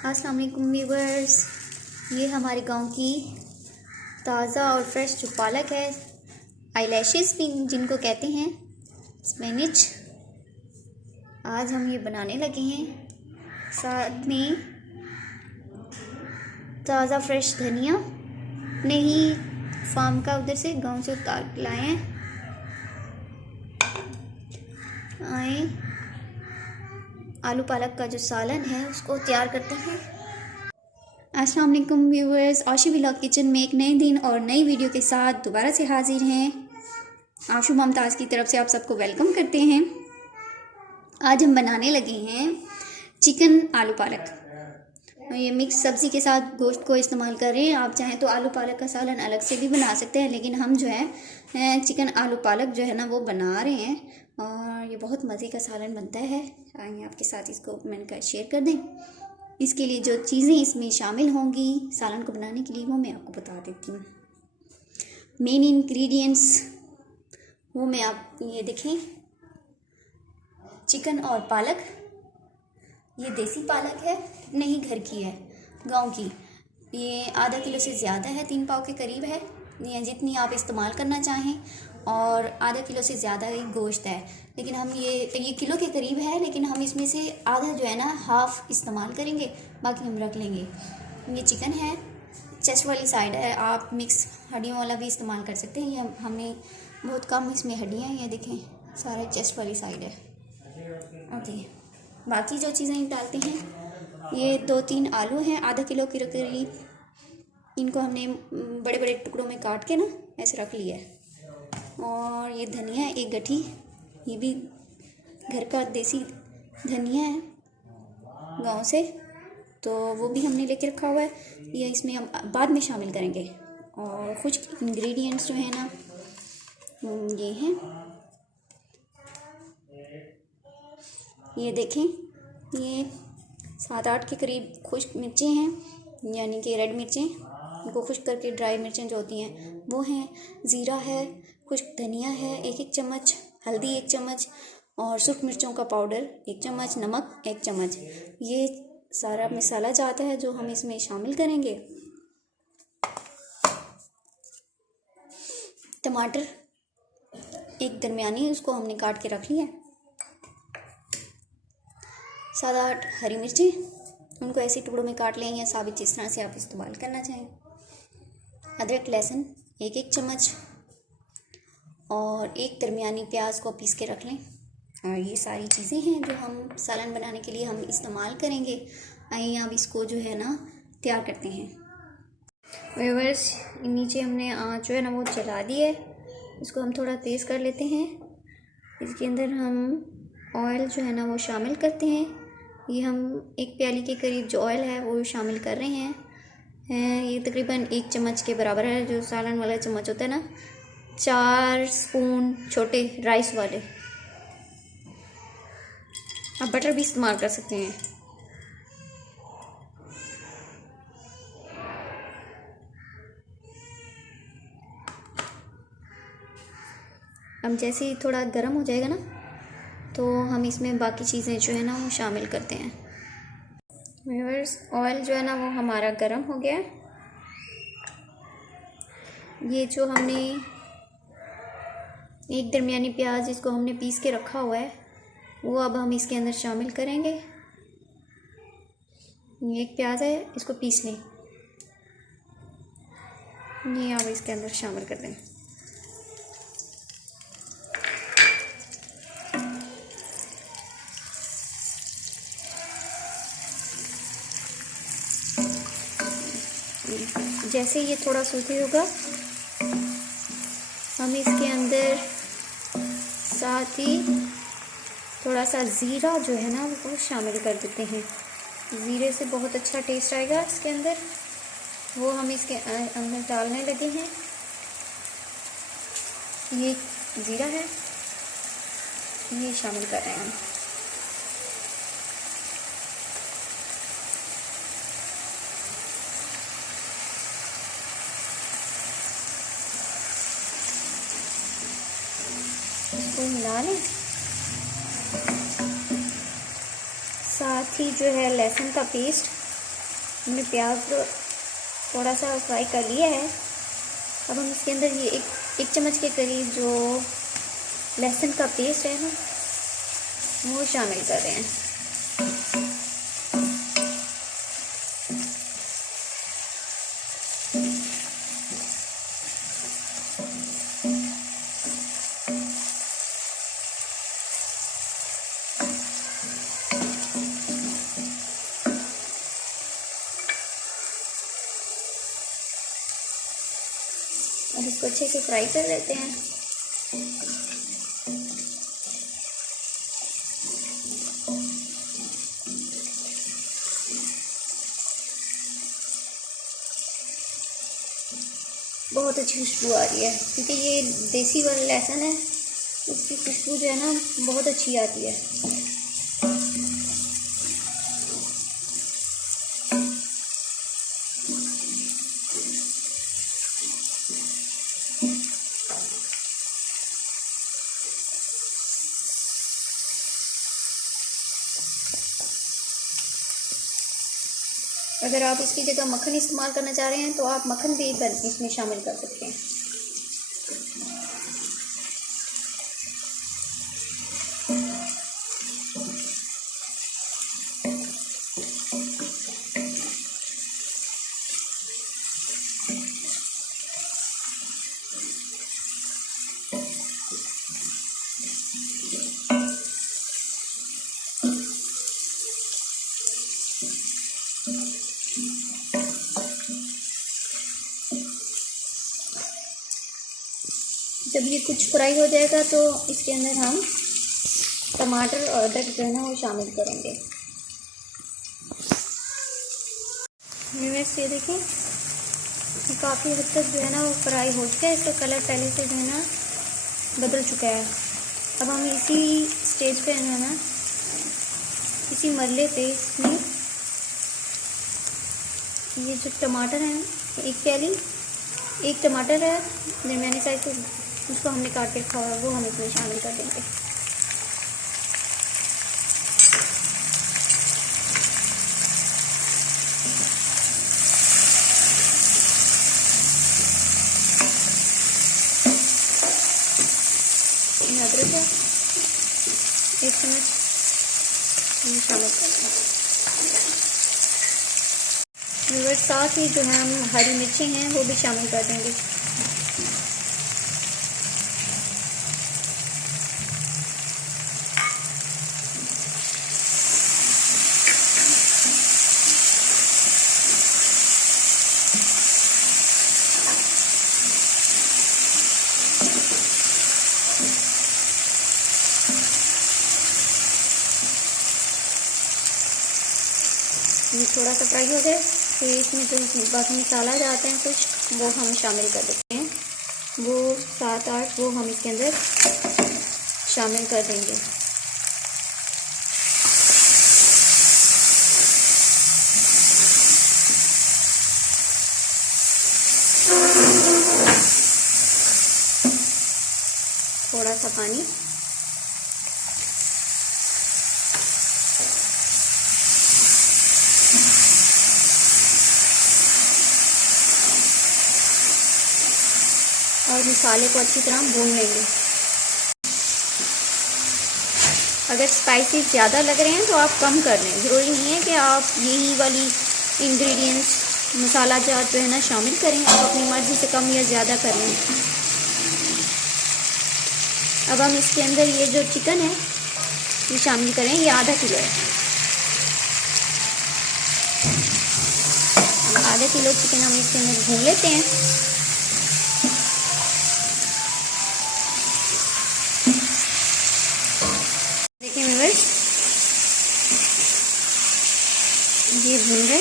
अस्सलाम वालेकुम व्यूअर्स, ये हमारे गांव की ताज़ा और फ्रेश जो पालक है, आईलैशेस भी जिनको कहते हैं, स्पिनच, आज हम ये बनाने लगे हैं। साथ में ताज़ा फ्रेश धनिया अपने ही फार्म का उधर से गांव से उतार के लाए हैं। आए आलू पालक का जो सालन है उसको तैयार करते हैं। अस्सलाम वालेकुम व्यूअर्स, आशू व्लॉग किचन में एक नए दिन और नई वीडियो के साथ दोबारा से हाजिर हैं। आशू मुमताज़ की तरफ से आप सबको वेलकम करते हैं। आज हम बनाने लगे हैं चिकन आलू पालक। ये मिक्स सब्ज़ी के साथ गोश्त को इस्तेमाल कर रहे हैं। आप चाहें तो आलू पालक का सालन अलग से भी बना सकते हैं, लेकिन हम जो है चिकन आलू पालक जो है ना वो बना रहे हैं और ये बहुत मज़े का सालन बनता है। आइए आपके साथ इसको मैंने शेयर कर दें। इसके लिए जो चीज़ें इसमें शामिल होंगी सालन को बनाने के लिए वो मैं आपको बता देती हूँ। मेन इंग्रेडिएंट्स वो मैं आप ये देखें, चिकन और पालक। ये देसी पालक है, नहीं घर की है, गांव की। ये आधा किलो से ज़्यादा है, 3 पाव के करीब है, या जितनी आप इस्तेमाल करना चाहें। और आधा किलो से ज़्यादा ही गोश्त है, लेकिन हम ये किलो के करीब है, लेकिन हम इसमें से आधा जो है ना हाफ़ इस्तेमाल करेंगे, बाकी हम रख लेंगे। ये चिकन है, चेस्ट वाली साइड है, आप मिक्स हड्डियों वाला भी इस्तेमाल कर सकते हैं। ये हमने बहुत कम इसमें हड्डियाँ हैं, ये देखें सारा चेस्ट वाली साइड है। ओके, बाकी जो चीज़ें डालते हैं, ये 2-3 आलू हैं आधा किलो के करीब। इनको हमने बड़े बड़े टुकड़ों में काट के ना ऐसे रख लिया है। और ये धनिया है, एक गठी, ये भी घर का देसी धनिया है गांव से, तो वो भी हमने लेके रखा हुआ है। ये इसमें हम बाद में शामिल करेंगे। और कुछ इंग्रेडिएंट्स जो है ना ये हैं, ये देखें, ये 7-8 के करीब खुश्क मिर्चें हैं, यानी कि रेड मिर्चें। इनको खुश्क करके ड्राई मिर्चें जो होती हैं वो हैं। ज़ीरा है, खुश्क धनिया है 1-1 चम्मच, हल्दी 1 चम्मच, और सूख मिर्चों का पाउडर 1 चम्मच, नमक 1 चम्मच। ये सारा मसाला जाता है जो हम इसमें शामिल करेंगे। टमाटर एक दरमियानी, उसको हमने काट के रख लिया है। 7-8 हरी मिर्ची, उनको ऐसे टुकड़ों में काट लें या साबित, जिस तरह से आप इस्तेमाल करना चाहें। अदरक लहसुन 1-1 चम्मच, और एक दरमियानी प्याज को पीस के रख लें। और ये सारी चीज़ें हैं जो हम सालन बनाने के लिए हम इस्तेमाल करेंगे। आइए अब इसको जो है ना तैयार करते हैं। व्यूअर्स, नीचे हमने आँच जो है ना वो जला दी है, इसको हम थोड़ा तेज़ कर लेते हैं। इसके अंदर हम ऑयल जो है ना वो शामिल करते हैं। ये हम 1 प्याली के करीब जो ऑयल है वो शामिल कर रहे हैं। ये तकरीबन 1 चम्मच के बराबर है, जो सालन वाला चम्मच होता है ना। 4 स्पून छोटे राइस वाले। आप बटर भी इस्तेमाल कर सकते हैं। अब जैसे ही थोड़ा गर्म हो जाएगा ना, तो हम इसमें बाकी चीज़ें जो है ना वो शामिल करते हैं। व्यूअर्स, ऑयल जो है ना वो हमारा गर्म हो गया है। ये जो हमने एक दरमियानी प्याज, इसको हमने पीस के रखा हुआ है, वो अब हम इसके अंदर शामिल करेंगे। ये एक प्याज है, इसको पीस लें, ये अब इसके अंदर शामिल कर दें। जैसे ये थोड़ा सूखी होगा, हम इसके अंदर साथ ही थोड़ा सा ज़ीरा जो है ना वो शामिल कर देते हैं। ज़ीरे से बहुत अच्छा टेस्ट आएगा इसके अंदर, वो हम इसके अंदर डालने लगे हैं। ये ज़ीरा है, ये शामिल कर रहे हैं। इसको मिला लें। साथ ही जो है लहसुन का पेस्ट हमने प्याज थोड़ा सा फ्राई कर लिया है। अब हम इसके अंदर ये एक चम्मच के करीब जो लहसुन का पेस्ट है ना वो शामिल कर रहे हैं। अब इसको अच्छे से फ्राई कर लेते हैं। बहुत अच्छी खुशबू आ रही है क्योंकि ये देसी वाला लहसुन है, उसकी खुशबू जो है ना बहुत अच्छी आती है। अगर आप इसकी जगह मक्खन इस्तेमाल करना चाह रहे हैं तो आप मक्खन भी इसमें शामिल कर सकते हैं। जब ये कुछ फ्राई हो जाएगा तो इसके अंदर हम टमाटर और अदरक जो है ना वो शामिल करेंगे। ये देखें ये काफ़ी हद तक जो है ना वो फ्राई हो चुका है, इसका कलर पहले से जो है ना बदल चुका है। अब हम इसी स्टेज पे है ना इसी मरले पे इसमें ये जो टमाटर है एक टमाटर है दरमियानी साइज के, उसको हमने काट के रखा हुआ वो हम इसमें शामिल कर देंगे। अदरक है 1 चम्मच शामिल कर देंगे। साथ ही जो है हम हरी मिर्ची हैं वो भी शामिल कर देंगे। ये थोड़ा सा फ्राई हो जाए फिर इसमें जो बाकी मसाला जाते हैं कुछ वो हम शामिल कर देते हैं। वो 7-8 वो हम इसके अंदर शामिल कर देंगे। थोड़ा सा पानी और मसाले को अच्छी तरह भून लेंगे। अगर स्पाइसी ज़्यादा लग रहे हैं तो आप कम कर लें, ज़रूरी नहीं है कि आप यही वाली इंग्रेडिएंट्स मसाला जात जो है ना शामिल करें, आप अपनी मर्ज़ी से कम या ज़्यादा कर लें। अब हम इसके अंदर ये जो चिकन है ये शामिल करें, ये आधा किलो है। आधा किलो चिकन हम इसके अंदर भून लेते हैं। देखिए व्यूअर्स ये भून रहे।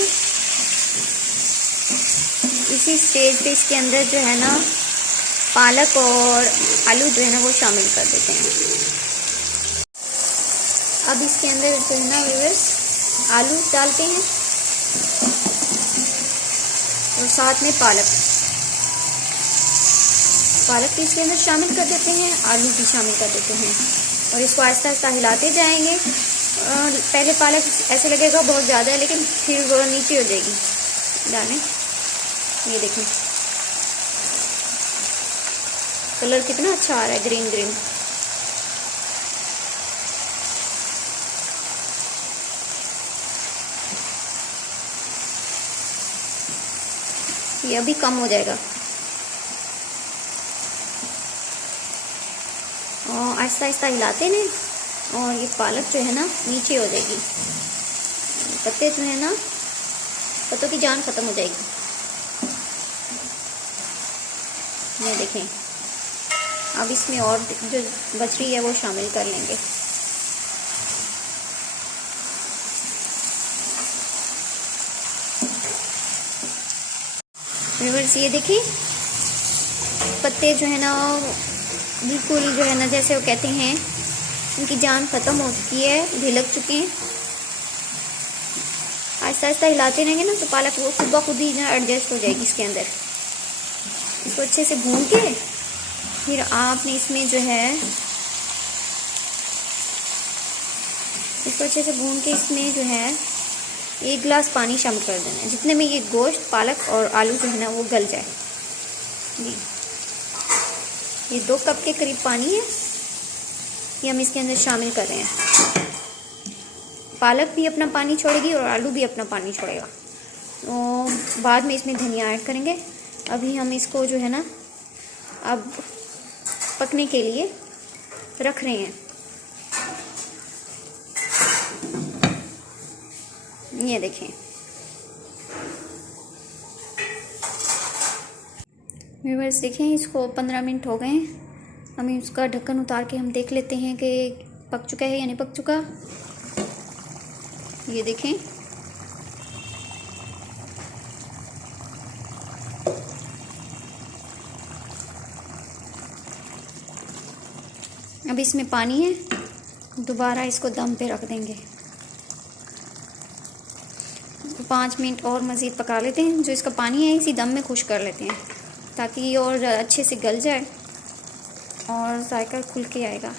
इसी स्टेज पे इसके अंदर जो है ना पालक और आलू जो है ना वो शामिल कर देते हैं। अब इसके अंदर जो है ना व्यूअर्स आलू डालते हैं और साथ में पालक भी इसके अंदर शामिल कर देते हैं, आलू भी शामिल कर देते हैं और इसको आहिस्ता आहिस्ता हिलाते जाएंगे। पहले पालक ऐसे लगेगा बहुत ज़्यादा है लेकिन फिर वो नीचे हो जाएगी। डालें। ये देखें कलर कितना अच्छा आ रहा है, ग्रीन ग्रीन। ये अभी कम हो जाएगा और आहिस्ता आहिस्ता हिलाते हैं और ये पालक जो है ना नीचे हो जाएगी। पत्ते जो है ना, पत्तों की जान ख़त्म हो जाएगी। ये देखें अब इसमें और जो बच रही है वो शामिल कर लेंगे। व्यूअर्स ये देखिए पत्ते जो है ना बिल्कुल जो है ना, जैसे वो कहते हैं उनकी जान ख़त्म हो चुकी है, ढिलक चुके हैं। आहिस्ता आहिस्ता हिलाते रहेंगे ना तो पालक वो खुद ब खुद ही जो है एडजस्ट हो जाएगी इसके अंदर। इसको अच्छे से भून के फिर आपने इसमें जो है इसको अच्छे से भून के इसमें जो है 1 गिलास पानी शामिल कर देना है, जितने में ये गोश्त, पालक और आलू जो है ना वो गल जाए। जी ये 2 कप के करीब पानी है, ये हम इसके अंदर शामिल कर रहे हैं। पालक भी अपना पानी छोड़ेगी और आलू भी अपना पानी छोड़ेगा। तो बाद में इसमें धनिया ऐड करेंगे। अभी हम इसको जो है ना अब पकने के लिए रख रहे हैं। ये देखें व्यूअर्स, देखें इसको 15 मिनट हो गए हैं। हम इसका ढक्कन उतार के हम देख लेते हैं कि पक चुका है या नहीं पक चुका। ये देखें अब इसमें पानी है, दोबारा इसको दम पे रख देंगे। 5 मिनट और मज़ीद पका लेते हैं। जो इसका पानी है इसी दम में खुश कर लेते हैं ताकि ये और अच्छे से गल जाए और जायका खुल के आएगा।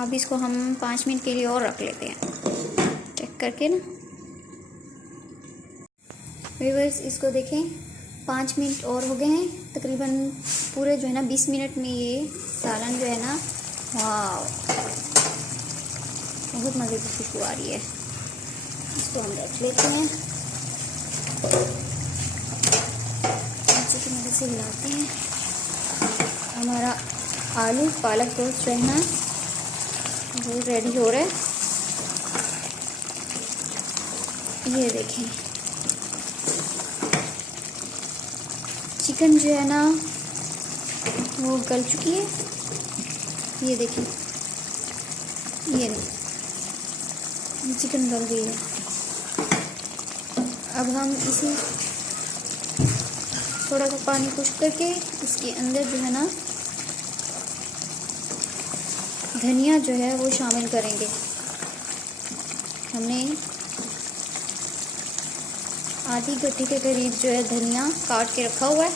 अब इसको हम 5 मिनट के लिए और रख लेते हैं चेक करके ना। व्यूअर्स इसको देखें 5 मिनट और हो गए हैं, तकरीबन पूरे जो है ना 20 मिनट में ये सालन जो है ना, वाह बहुत मज़े की खुशबू आ रही है। इसको हम रख लेते हैं, चमचे की मदद से हिलाते हैं। हमारा आलू पालक गोश्त जो है ना वो रेडी हो रहा है। ये देखें चिकन जो है ना वो गल चुकी है। ये देखिए ये चिकन गल गई है। अब हम इसी थोड़ा सा पानी खुश्क करके इसके अंदर जो है ना धनिया जो है वो शामिल करेंगे। हमने आधी गट्ठी के करीब जो है धनिया काट के रखा हुआ है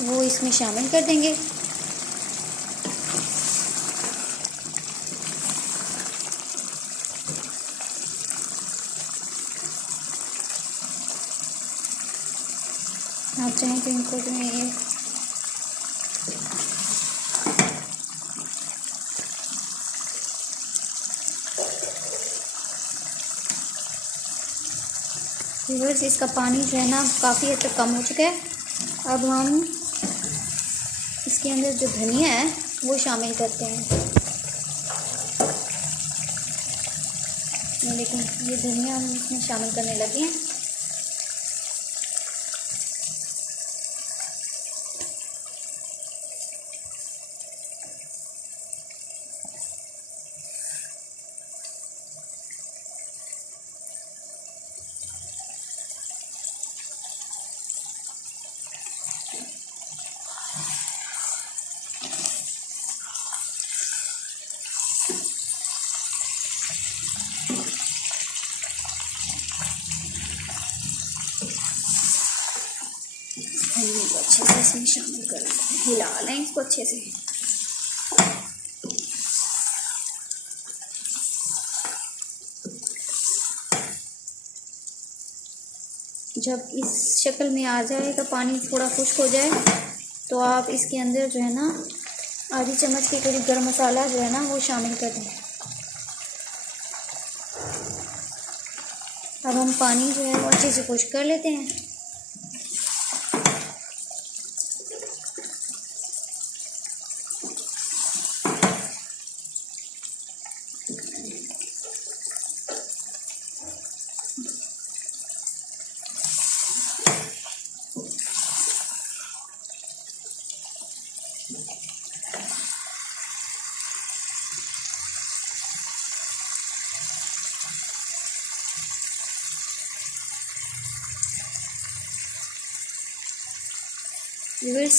वो इसमें शामिल कर देंगे। आप चाहें तो इनको जो है व्यूअर्स इसका पानी जो है ना काफ़ी हद तक कम हो चुका है। अब हम इसके अंदर जो धनिया है वो शामिल करते हैं। लेकिन ये धनिया हम इसमें शामिल करने लगे हैं। धनिया को अच्छे से इसमें शामिल कर हिला लें इसको अच्छे से। जब इस शक्ल में आ जाएगा, पानी थोड़ा खुश्क हो जाए, तो आप इसके अंदर जो है ना आधी चम्मच के करीब गरम मसाला जो है ना वो शामिल कर दें। अब हम पानी जो है वो अच्छे से खुश्क कर लेते हैं। व्यूअर्स,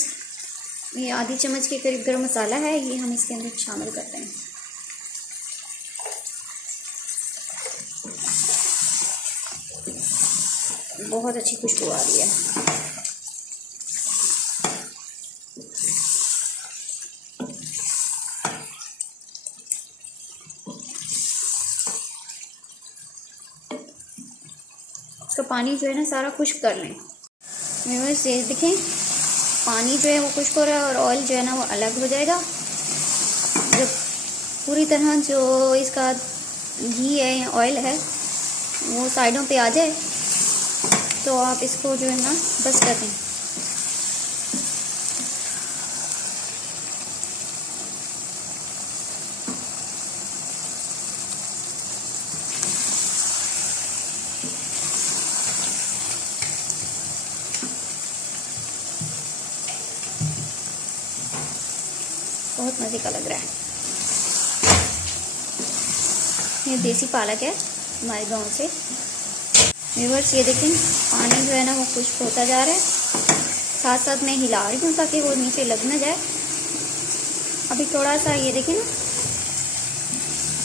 ये आधी चम्मच के करीब गरम मसाला है, ये हम इसके अंदर शामिल करते हैं। बहुत अच्छी खुशबू आ रही है। इसका पानी जो है ना सारा खुश्क कर लें। व्यूअर्स, ये देखें पानी जो है वो खुश्क हो रहा है और ऑयल जो है ना वो अलग हो जाएगा। जब पूरी तरह जो इसका घी है या ऑयल है वो साइडों पे आ जाए, तो आप इसको जो है ना बस कर दें। बहुत मज़े का लग रहा है। ये देसी पालक है हमारे गांव से। व्यूअर्स, ये देखें पानी जो है ना वो खुश्क होता जा रहा है। साथ साथ मैं हिला रही हूँ ताकि वो नीचे लग ना जाए। अभी थोड़ा सा ये देखें ना,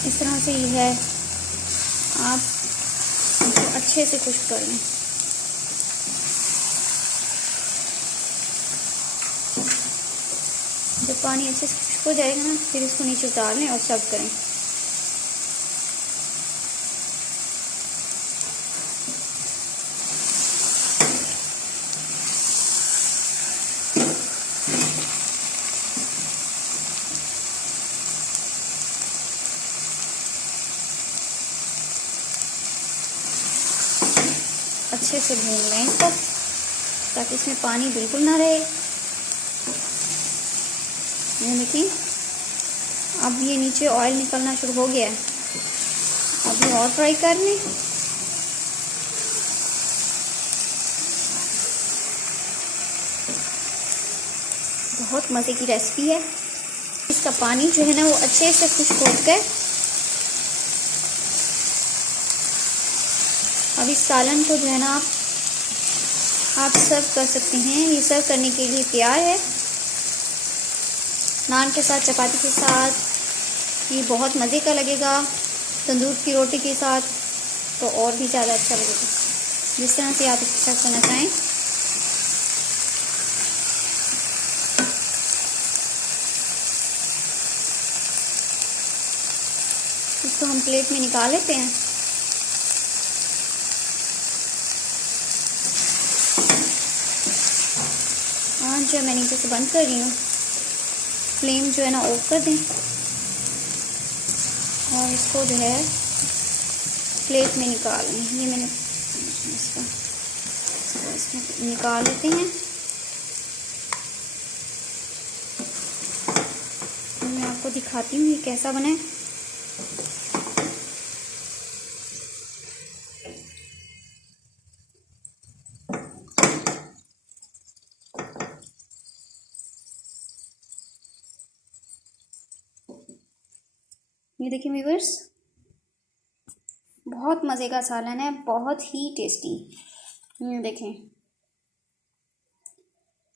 इस तरह से ये है। आप इसको अच्छे से खुश्क कर लें। जब पानी अच्छे से खुश्क हो जाएगा ना, फिर इसको नीचे उतार लें और सर्व करें। अच्छे से भून लें इसको ताकि इसमें पानी बिल्कुल ना रहे। ये देखिए अब ये नीचे ऑयल निकलना शुरू हो गया है। अभी और फ्राई कर लें। बहुत मज़े की रेसिपी है। इसका पानी जो है ना वो अच्छे से खुश्क होकर अब इस सालन को जो है ना आप सर्व कर सकते हैं। ये सर्व करने के लिए तैयार है। नान के साथ, चपाती के साथ ये बहुत मज़े का लगेगा। तंदूर की रोटी के साथ तो और भी ज़्यादा अच्छा लगेगा। जिस तरह से आप इसे सर्व करना चाहें। इसको हम प्लेट में निकाल लेते हैं। आँच जो मैं नीचे से बंद कर रही हूँ। फ्लेम जो है ना ऑफ कर दें और इसको जो है प्लेट में निकाल लें। ये मैंने इसमें निकाल लेते हैं। मैं आपको दिखाती हूँ ये कैसा बना है। ये देखिए व्यूअर्स, बहुत मज़े का सालन है, बहुत ही टेस्टी। ये देखें,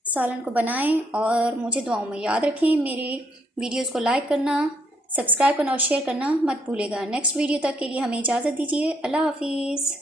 सालन को बनाएं और मुझे दुआओं में याद रखें। मेरे वीडियोस को लाइक करना, सब्सक्राइब करना और शेयर करना मत भूलेगा। नेक्स्ट वीडियो तक के लिए हमें इजाज़त दीजिए। अल्लाह हाफिज़।